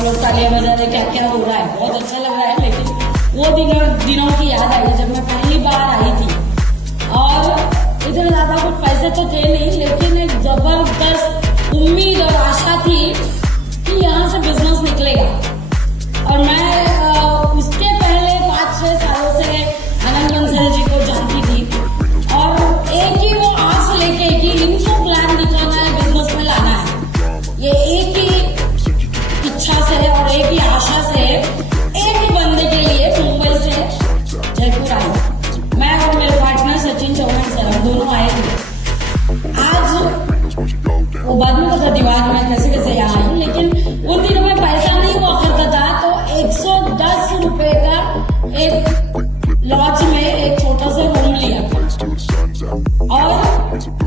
सब लोग तालियां बजा रहे, क्या क्या हो रहा है, बहुत अच्छा लग रहा है। लेकिन वो दिनों की याद आई जब मैं पहली बार आई थी और इतने ज्यादा कुछ पैसे तो थे नहीं, लेकिन एक जबरदस्त उम्मीद और आशा थी कि यहाँ से बिजनेस निकलेगा। और मैं उसके पहले 5-6 सालों से आनंद बंसल जी को जानती थी और एक ही वो आस लेके कि इनको प्लान दिखाना है, बिजनेस में लाना है, ये एक ही इच्छा से और एक ही आशा से एक ही बंदे के लिए मुंबई से जयपुर आए। मैं और मेरे पार्टनर सचिन चौहान सर, हम दोनों आए थे। आज वो बाद में पता दिमाग में कैसे कैसे यहाँ आई, लेकिन उन दिनों में पैसा नहीं हुआ करता था, तो 110 रुपए का एक लॉज में एक छोटा सा रूम लिया और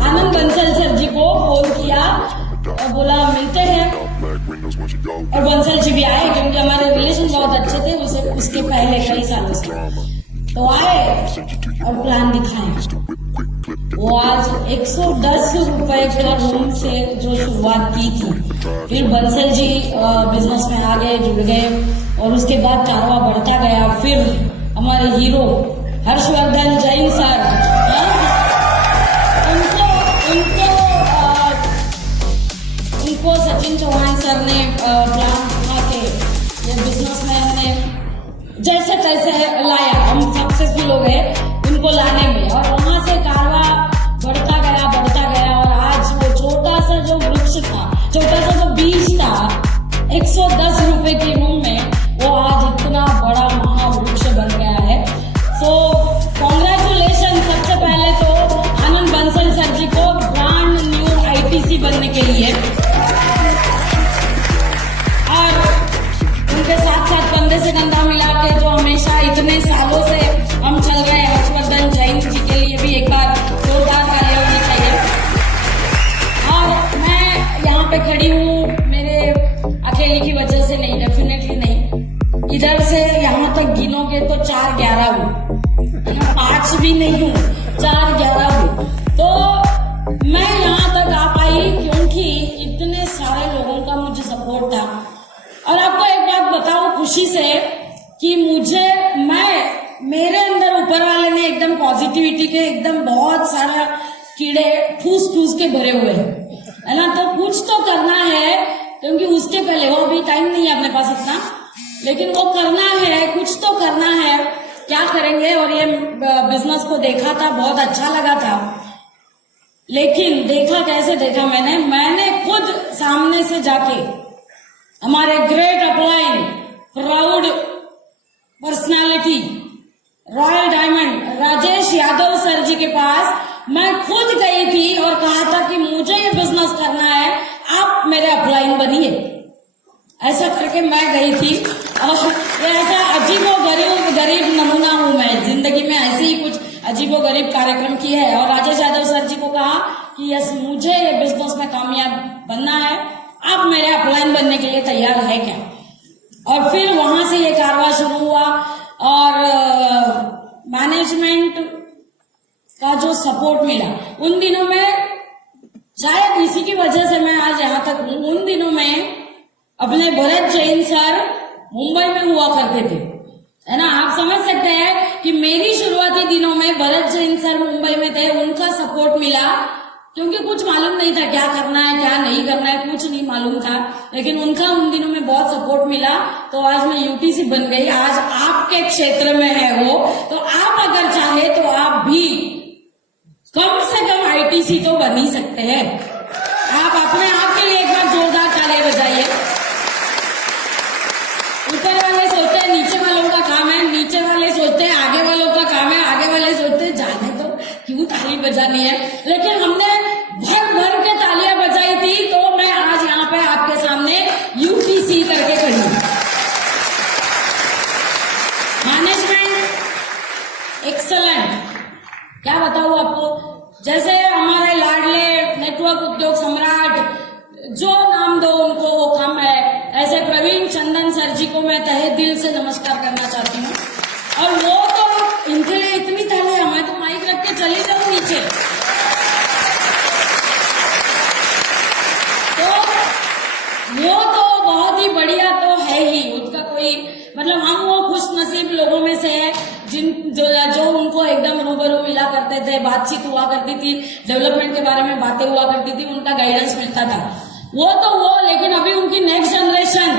आनंद बंसल सर जी को फोन किया और बोला मिलते हैं। और बंसल जी भी आए क्योंकि हमारे रिलेशन बहुत अच्छे थे उसके पहले कई सालों से, तो आए और प्लान दिखाए। वो आज 110 रुपए का रूम से जो शुरुआत की थी, फिर बंसल जी बिजनेस में आ गए, जुड़ गए और उसके बाद कारवा बढ़ता गया। फिर हमारे हीरो हर्षवर्धन जैन सर, उनको सचिन चौहान सर ने प्लान दिखा के ये बिजनेसमैन ने जैसे तैसे लाया, हम सक्सेसफुल हो गए उनको लाने में और वहां से कारवा बढ़ता गया और आज वो छोटा सा जो वृक्ष था, छोटा सा जो बीज था 110 रुपए के रूम में, वो आज इतना बड़ा महावृक्ष बन गया है। सो कॉन्ग्रेचुलेशन सबसे पहले तो आनंद बंसल सर जी को ब्रांड न्यू आईटीसी बनने के लिए, और उनके साथ कंधे से कंधा मिला के जो हमेशा इतने सालों से हम चल रहे हैं, हर्षवर्धन जैन जी के लिए भी एक बार जोरदार तालियां होनी चाहिए। और मैं यहाँ पे खड़ी हूँ मेरे अकेले की वजह से नहीं, डेफिनेटली नहीं, इधर से यहाँ तक गिनोगे तो 4-11 हूँ, 5 भी नहीं हूँ, 4-11 हूँ। तो मैं यहाँ तक आ पाई क्योंकि इतने सारे लोगों का मुझे सपोर्ट था। और आपको एक बात बताऊं खुशी से कि मेरे अंदर ऊपर वाले ने एकदम पॉजिटिविटी के एकदम बहुत सारा कीड़े ठूस के भरे हुए हैं, है ना। तो कुछ तो करना है क्योंकि उसके पहले वो भी टाइम नहीं है अपने पास इतना, लेकिन वो करना है, कुछ तो करना है, क्या करेंगे। और ये बिजनेस को देखा था, बहुत अच्छा लगा था, लेकिन देखा कैसे देखा मैंने खुद सामने से जाके हमारे great upline proud personality royal diamond Rajesh Yadav sir ji के पास मैं खुद गई थी और कहा था कि मुझे ये बिजनेस करना है, आप मेरे अपलाइन बनिए। ऐसा करके मैं गई थी और ऐसा अजीबो गरीब नमूना हूं मैं, जिंदगी में ऐसे ही कुछ अजीबो गरीब कार्यक्रम किए है। और राजेश यादव सर जी को कहा कि यस मुझे ये बिजनेस में कामयाब बनना है, आप मेरे अपलाइन बनने के लिए तैयार है क्या। और फिर वहां से ये कारवा शुरू हुआ और मैनेजमेंट का जो सपोर्ट मिला उन दिनों में, शायद इसी की वजह से मैं आज यहाँ तक हूँ। उन दिनों में अपने भरत जैन सर मुंबई में हुआ करते थे, है ना। आप समझ सकते हैं कि मेरी शुरुआती दिनों में भरत जैन सर मुंबई में थे, उनका सपोर्ट मिला क्योंकि कुछ मालूम नहीं था क्या करना है क्या नहीं करना है, कुछ नहीं मालूम था, लेकिन उनका उन दिनों में बहुत सपोर्ट मिला। तो आज मैं यूटीसी बन गई, आज आपके क्षेत्र में है वो, तो आप अगर चाहे तो आप भी कम से कम आईटीसी तो बन ही सकते हैं। आप अपने आप के लिए एक बार जोरदार तालियां बजाइए। ऊपर वाले सोचते हैं नीचे वालों का काम है, नीचे वाले सोचते हैं आगे वालों का काम है, आगे वाले सोचते हैं जाने तो क्यों ताली बजानी है। लेकिन हमने भर के तालियां बजाई थी, तो मैं आज यहाँ पे आपके सामने यूटीसी करके खड़ी हूँ। मैनेजमेंट एक्सलेंट, क्या बताऊँ आपको। जैसे हमारे लाडले नेटवर्क उद्योग सम्राट, जो नाम दो उनको वो कम है, ऐसे प्रवीण चंदन सर जी को मैं तहे दिल से नमस्कार करना चाहती हूँ। और वो तो इनके लिए इतनी तालियां, मैं तो माइक रख के चली जाऊं नीचे। तो वो तो बहुत ही बढ़िया तो है ही, उसका कोई मतलब हम वो खुश नसीब लोगों में से है जो उनको एकदम रूबरू मिला करते थे, बातचीत हुआ करती थी, डेवलपमेंट के बारे में बातें हुआ करती थी, उनका गाइडेंस मिलता था। वो तो वो, लेकिन अभी उनकी नेक्स्ट जनरेशन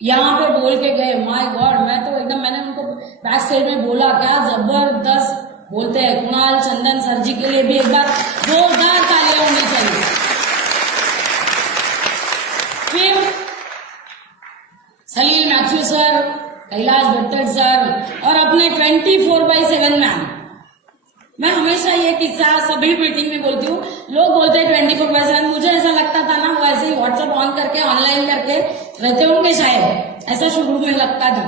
यहाँ पे बोल के गए, माय गॉड, मैं तो एकदम, मैंने उनको बैक स्टेज में बोला, क्या जबरदस्त बोलते हैं। कुणाल चंदन सर जी के लिए भी एक बार जोरदार तालियां होनी चाहिए। फिर सलील मैथ्यू सर, कैलाश भट्टर सर और अपने 24/7 मैम। मैं हमेशा ये किस्सा सभी मीटिंग में बोलती हूँ। लोग बोलते हैं 24/7, मुझे ऐसा लगता था ना वो ऐसे ही व्हाट्सएप ऑन करके ऑनलाइन करके रहते होंगे शायद, ऐसा शुरू में लगता था।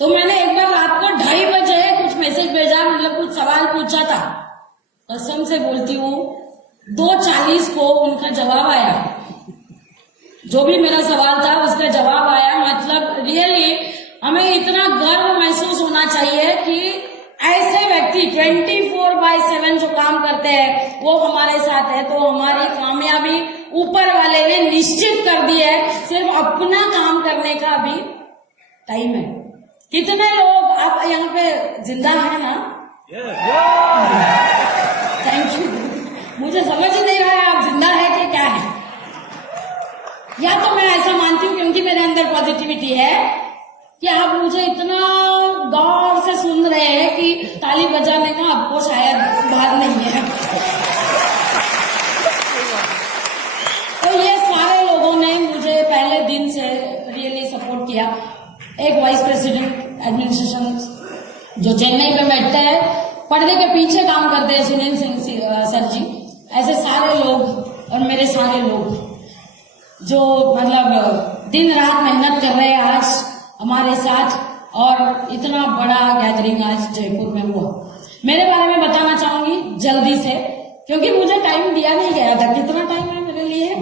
तो मैंने एक बार रात को 2:30 बजे कुछ मैसेज भेजा, मतलब कुछ सवाल पूछा था, कसम से बोलती हूँ 2:40 को उनका जवाब आया। जो भी मेरा सवाल था उसका जवाब आया। मतलब रियली हमें इतना गर्व महसूस होना चाहिए कि ऐसे व्यक्ति 24/7 जो काम करते हैं वो हमारे साथ है। तो हमारी कामयाबी ऊपर वाले ने निश्चित कर दी है, सिर्फ अपना काम करने का भी टाइम है। कितने लोग आप यहाँ पे जिंदा है ना? Thank you. मुझे समझ ही नहीं रहा है आप जिंदा है कि क्या है। या तो मैं ऐसा मानती हूँ क्योंकि मेरे अंदर पॉजिटिविटी है कि आप मुझे इतना गौर से सुन रहे हैं कि ताली बजाने का आपको शायद भाग नहीं है। तो ये सारे लोगों ने मुझे पहले दिन से रियली सपोर्ट किया। एक वाइस प्रेसिडेंट एडमिनिस्ट्रेशन जो चेन्नई पे बैठते हैं, पर्दे के पीछे काम करते हैं, सुनील सिंह सर जी, ऐसे सारे लोग और मेरे सारे लोग जो मतलब दिन रात मेहनत कर रहे हैं आज हमारे साथ, और इतना बड़ा गैदरिंग आज जयपुर में हुआ। मेरे बारे में बताना चाहूंगी जल्दी से, क्योंकि मुझे टाइम दिया नहीं गया था। कितना टाइम है मेरे लिए?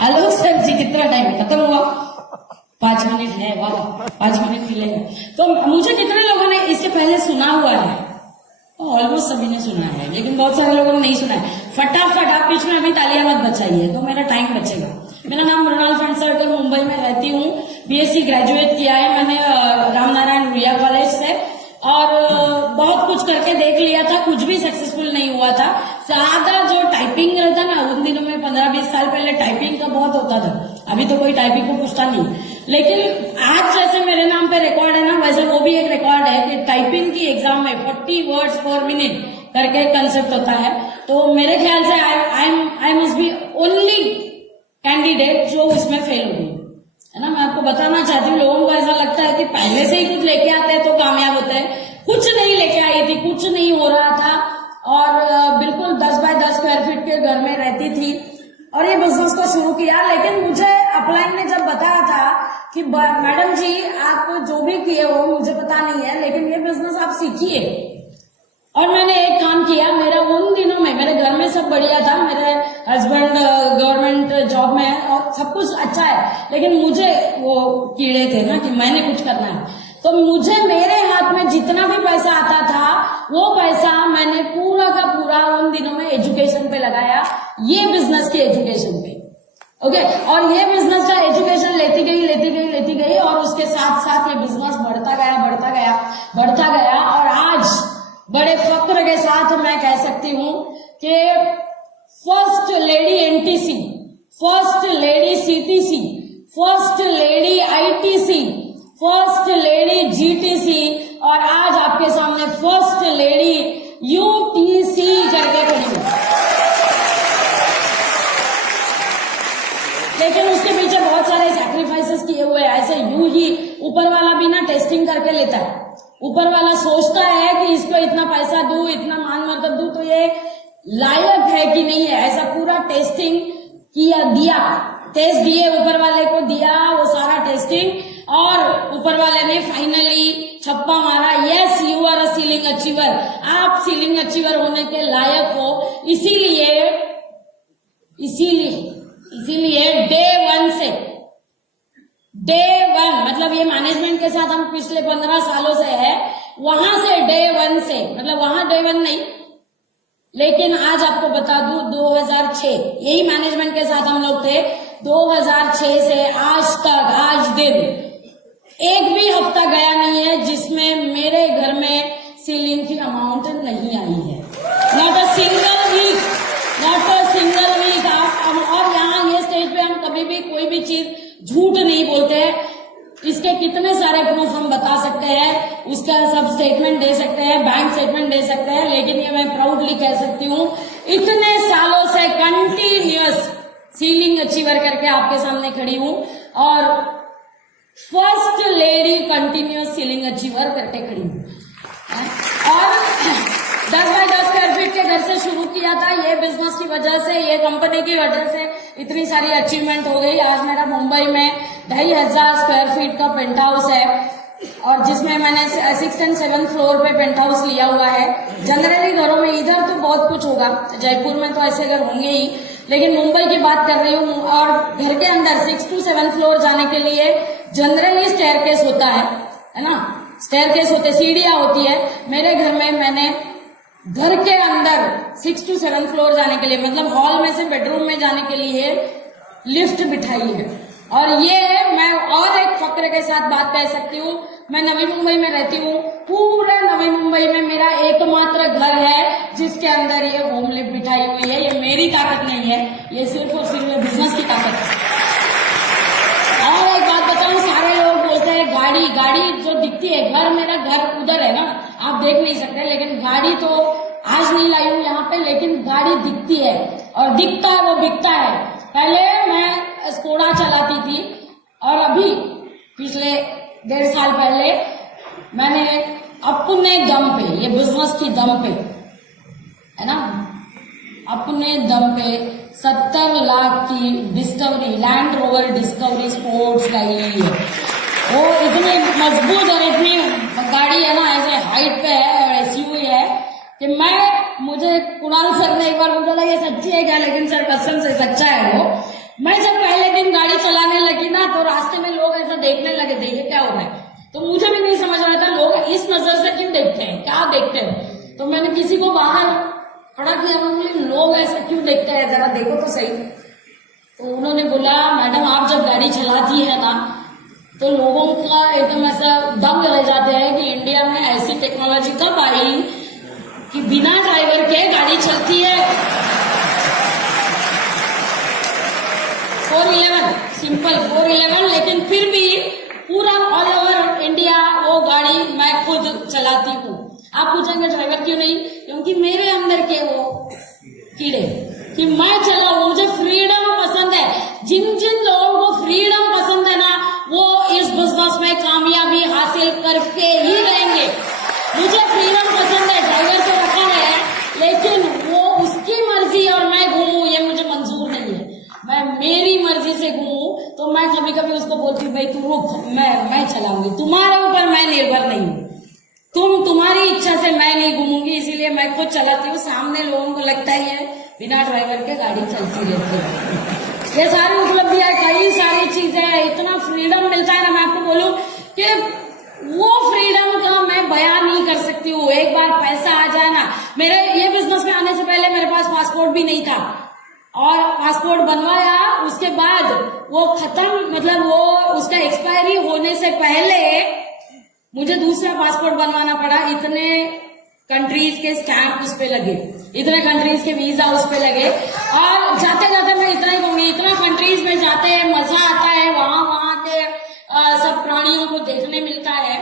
आलोक सर जी कितना टाइम है? खत्म हुआ? 5 मिनट है। वाह, 5 मिनट मिलेगा। तो मुझे कितने लोगों ने इसके पहले सुना हुआ है? ऑलमोस्ट सभी ने सुना है, लेकिन बहुत सारे लोगों ने नहीं सुना है। फटाफट आप बीच में अभी तालियां मत बचाइए तो मेरा टाइम बचेगा। मेरा नाम मृणाल फणसरकर, मुंबई में रहती हूँ। बीएससी ग्रेजुएट किया है मैंने रामनारायण रुइया कॉलेज से, और बहुत कुछ करके देख लिया था, कुछ भी सक्सेसफुल नहीं हुआ था। ज्यादा जो टाइपिंग रहता ना उन दिनों में, 15-20 साल पहले टाइपिंग का बहुत होता था। अभी तो कोई टाइपिंग को पूछता नहीं, लेकिन आज जैसे मेरे नाम पे रिकॉर्ड है ना, वैसे वो भी एक रिकॉर्ड है कि टाइपिंग की एग्जाम में 40 वर्ड्स पर मिनट करके कंसेप्ट होता है। तो मेरे ख्याल से I must be only candidate जो उसमें फेल होगी, है ना। मैं आपको बताना चाहती हूँ, लोगों को ऐसा लगता है कि पहले से ही कुछ लेके आते हैं तो कामयाब होते हैं। कुछ नहीं लेके आई थी, कुछ नहीं हो रहा था, और बिल्कुल 10 बाय 10 स्क्वायर फीट के घर में रहती थी और ये बिजनेस को शुरू किया। लेकिन मुझे अपलाइन ने जब बताया था कि मैडम जी आप जो भी किए हो मुझे पता नहीं है, लेकिन ये बिजनेस आप सीखिए, और मैंने एक काम किया। मेरा उन दिनों में मेरे घर में सब बढ़िया था, मेरे हस्बैंड गवर्नमेंट जॉब में है और सब कुछ अच्छा है, लेकिन मुझे वो कीड़े थे ना कि मैंने कुछ करना है। तो मुझे मेरे हाथ में जितना भी पैसा आता था वो पैसा मैंने पूरा का पूरा उन दिनों में एजुकेशन पे लगाया, ये बिजनेस की एजुकेशन पे। ओके, और ये बिजनेस का एजुकेशन लेती गई और उसके साथ साथ ये बिजनेस बढ़ता गया और आज बड़े फख्र के साथ मैं कह सकती हूँ कि first lady NTC, first lady CTC, first lady ITC, first lady GTC, और आज आपके सामने फर्स्ट लेडी यूटीसी करके खड़ी हूँ। लेकिन उसके पीछे बहुत सारे सैक्रिफाइसेस किए हुए हैं। ऐसे यूं ही ऊपर वाला भी ना टेस्टिंग करके लेता है। ऊपर वाला सोचता है कि इसको इतना पैसा दूं, इतना मान मर्तब दूं तो ये लायक है कि नहीं है, ऐसा पूरा टेस्टिंग दिया, टेस्ट दिए, ऊपर वाले को दिया वो सारा टेस्टिंग, और ऊपर वाले ने फाइनली छप्पा मारा, yes you are a ceiling achiever, आप सीलिंग अचीवर होने के लायक हो। इसीलिए डे वन मतलब ये मैनेजमेंट के साथ हम पिछले 15 सालों से है, वहां से डे वन से, मतलब वहां डे वन नहीं, लेकिन आज आपको बता दूं 2006 यही मैनेजमेंट के साथ हम लोग थे। 2006 से आज तक, आज दिन एक भी हफ्ता गया नहीं है जिसमें मेरे घर में सीलिंग की अमाउंट नहीं आई है। Not a single week, not a single week. और यहाँ ये स्टेज पे हम कभी भी कोई भी चीज झूठ नहीं बोलते हैं। इसके कितने सारे प्रूफ हम बता सकते हैं, उसका सब स्टेटमेंट दे सकते हैं, बैंक स्टेटमेंट दे सकते हैं, लेकिन ये मैं प्राउडली कह सकती हूँ इतने सालों से कंटिन्यूअस सीलिंग अचीवर करके आपके सामने खड़ी हूँ और first lady continuous ceiling achiever करके खड़ी हूँ। और 10 बाय 10 स्क्वायर फीट के घर से शुरू किया था। ये बिजनेस की वजह से, ये कंपनी की वजह से इतनी सारी अचीवमेंट हो गई। आज मेरा मुंबई में 2500 स्क्वायर फीट का पेंट हाउस है और जिसमें मैंने 6th and 7th फ्लोर पे पेंट हाउस लिया हुआ है। जनरली घरों में इधर तो बहुत कुछ होगा, जयपुर में तो ऐसे घर होंगे ही, लेकिन मुंबई की बात कर रही हूँ। और घर के अंदर 6th to 7th फ्लोर जाने के लिए जनरली स्टेयरकेस होता है ना, स्टेयरकेस होते, सीढ़ियां होती है। मेरे घर में मैंने घर के अंदर 6th to 7th फ्लोर जाने के लिए, मतलब हॉल में से बेडरूम में जाने के लिए लिफ्ट बिठाई है। और ये मैं और एक फक्र के साथ बात कह सकती हूँ, मैं नवी मुंबई में रहती हूँ। पूरे नवी मुंबई में मेरा एकमात्र घर है जिसके अंदर ये होम लिफ्ट बिठाई हुई है। ये मेरी ताकत नहीं है, ये सिर्फ और सिर्फ बिजनेस की ताकत है। और एक बात बताऊं, सारे लोग बोलते हैं गाड़ी, गाड़ी जो दिखती है, घर, मेरा घर उधर है ना, आप देख नहीं सकते, लेकिन गाड़ी तो आज नहीं लाई हूँ यहाँ पे, लेकिन गाड़ी दिखती है और दिखता है वो बिकता है। पहले मैं स्कोडा चलाती थी और अभी पिछले 1.5 साल पहले मैंने अपने दम पे, ये बिजनेस की दम पे है ना, अपने दम पे 70 लाख की discovery, land rover discovery sports का ली है। वो इतनी मजबूत और इतनी गाड़ी है ना, ऐसे हाइट पे है और एसयूवी है कि मुझे कुणाल सर ने एक बार बोला ये सच्ची है क्या, लेकिन सर कसम से सच्चा है वो। मैं जब पहले दिन गाड़ी चलाने लगी ना तो रास्ते में लोग ऐसा देखने लगे थे, ये क्या हो रहा है, तो मुझे भी नहीं समझ रहा था लोग इस नजर से क्यों देखते हैं, क्या देखते हैं। तो मैंने किसी को बाहर खड़ा किया, मैं बोली लोग ऐसा क्यों देखते हैं, जरा देखो तो सही। तो उन्होंने बोला मैडम आप जब गाड़ी चलाती है ना तो लोगों का एकदम ऐसा दंग रह जाते हैं कि इंडिया में ऐसी टेक्नोलॉजी कब आई कि बिना ड्राइवर के गाड़ी चलती है। 411 सिंपल 411, लेकिन फिर भी पूरा ऑल ओवर इंडिया वो गाड़ी मैं खुद चलाती हूँ। आप पूछेंगे ड्राइवर क्यों नहीं, क्योंकि मेरे अंदर के वो कीड़े कि मैं चलाऊं, मुझे फ्रीडम पसंद है। जिन जिन लोगों को फ्रीडम पसंद है ना वो इस बिजनेस में कामयाबी हासिल करके ही रहेंगे। मुझे फ्रीडम पसंद है, ड्राइवर तो रखा है, लेकिन वो उसकी मर्जी और मैं घूमूं ये मुझे मंजूर नहीं है। मैं मेरी मर्जी से घूमूं तो मैं कभी कभी उसको बोलती हूँ भाई तू रुक, मैं चलाऊंगी, तुम्हारे ऊपर मैं निर्भर नहीं हूँ, तुम्हारी इच्छा से मैं नहीं घूमूंगी, इसीलिए मैं खुद चलाती हूँ। सामने लोगों को लगता ही है बिना ड्राइवर के गाड़ी चलती रहती है। ये सारी उपलब्धियां, कई सारी चीजें, इतना फ्रीडम मिलता है ना, मैं आपको बोलूं कि वो फ्रीडम का मैं बयान नहीं कर सकती हूँ। एक बार पैसा आ जाए ना, मेरे ये बिजनेस में आने से पहले मेरे पास पासपोर्ट भी नहीं था और पासपोर्ट बनवाया, उसके बाद वो खत्म, मतलब वो उसका एक्सपायरी होने से पहले मुझे दूसरा पासपोर्ट बनवाना पड़ा। इतने कंट्रीज के स्टैंप उस पे लगे, इतने कंट्रीज के वीजा उस पे लगे। और जाते जाते मैं इतना ही कहूंगी, इतना कंट्रीज में जाते हैं मजा आता है, वहां के सब प्राणियों को देखने मिलता है।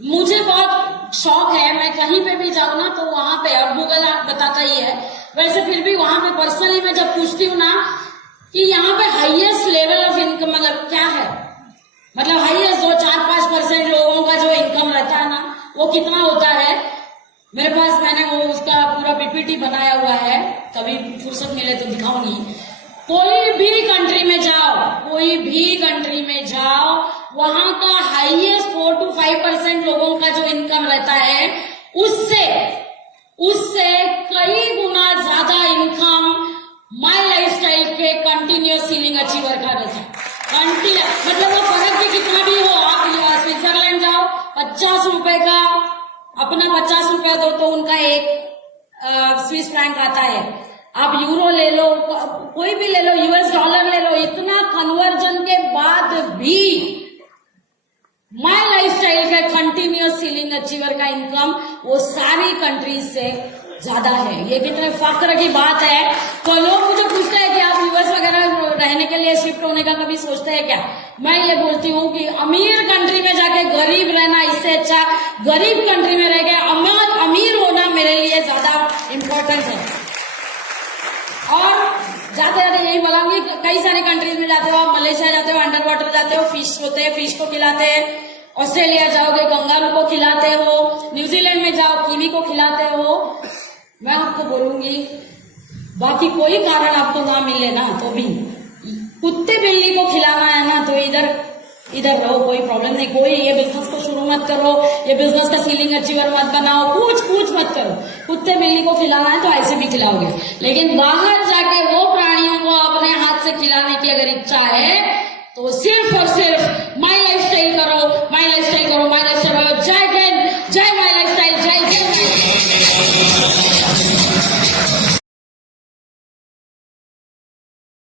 मुझे बहुत शौक है, मैं कहीं पे भी जाऊँ ना तो वहां पे, अब गूगल बताता ही है, वैसे फिर भी वहां पे पर्सनली मैं जब पूछती हूँ ना कि यहाँ पे हाईएस्ट लेवल ऑफ इनकम मतलब क्या है, मतलब हाईएस्ट जो 4-5% लोगों का जो इनकम रहता है ना वो कितना होता है। मेरे पास मैंने वो उसका पूरा पीपीटी बनाया हुआ है, कभी फुर्सत मिले तो दिखाऊंगी। कोई भी कंट्री में जाओ, कोई भी कंट्री में जाओ, वहां का हाईएस्ट 4 to 5% लोगों का जो इनकम रहता है उससे कई गुना ज्यादा इनकम माय लाइफस्टाइल के कंटिन्यूअस सीलिंग अचीवर का रहता है। मतलब वो फर्क भी कितना भी हो, आप स्विट्जरलैंड जाओ, 50 रुपए का अपना 50 रुपया दो तो उनका एक स्विस फ्रैंक आता है। आप यूरो ले लो, कोई भी ले लो, यूएस डॉलर ले लो, इतना कन्वर्जन के बाद भी माई लाइफस्टाइल का कंटिन्यूअस सीलिंग अचीवर का इनकम वो सारी कंट्रीज से ज्यादा है। ये कितने फक्र की बात है। तो लोग मुझे पूछते हैं कि आप यूएस वगैरह रहने के लिए शिफ्ट होने का कभी सोचते हैं क्या? मैं ये बोलती हूँ कि अमीर कंट्री में जाके गरीब रहना इससे अच्छा गरीब कंट्री में रह के अमीर होना मेरे लिए ज्यादा इम्पोर्टेंट है। और जाते जाते यही बोलाऊंगी, कई सारी कंट्रीज में जाते हो, आप मलेशिया जाते हो, अंडर वाटर जाते हो, फिश होते हैं, फिश को खिलाते हैं, ऑस्ट्रेलिया जाओगे कंगारू को खिलाते हो, न्यूजीलैंड में जाओ कीवी को खिलाते हो। मैं आपको बोलूंगी बाकी कोई कारण आपको ना मिले ना तो भी कुत्ते बिल्ली को खिलाना है ना तो इधर रहो, कोई प्रॉब्लम नहीं। कोई ये बिजनेस को शुरू मत करो, ये बिजनेस का सीलिंग अचीवर मत बनाओ, कुछ मत करो। कुत्ते बिल्ली को खिलाना है तो ऐसे भी खिलाओगे, लेकिन बाहर जाके वो प्राणियों को अपने हाथ से खिलाने की अगर इच्छा है तो सिर्फ और सिर्फ माई लाइफ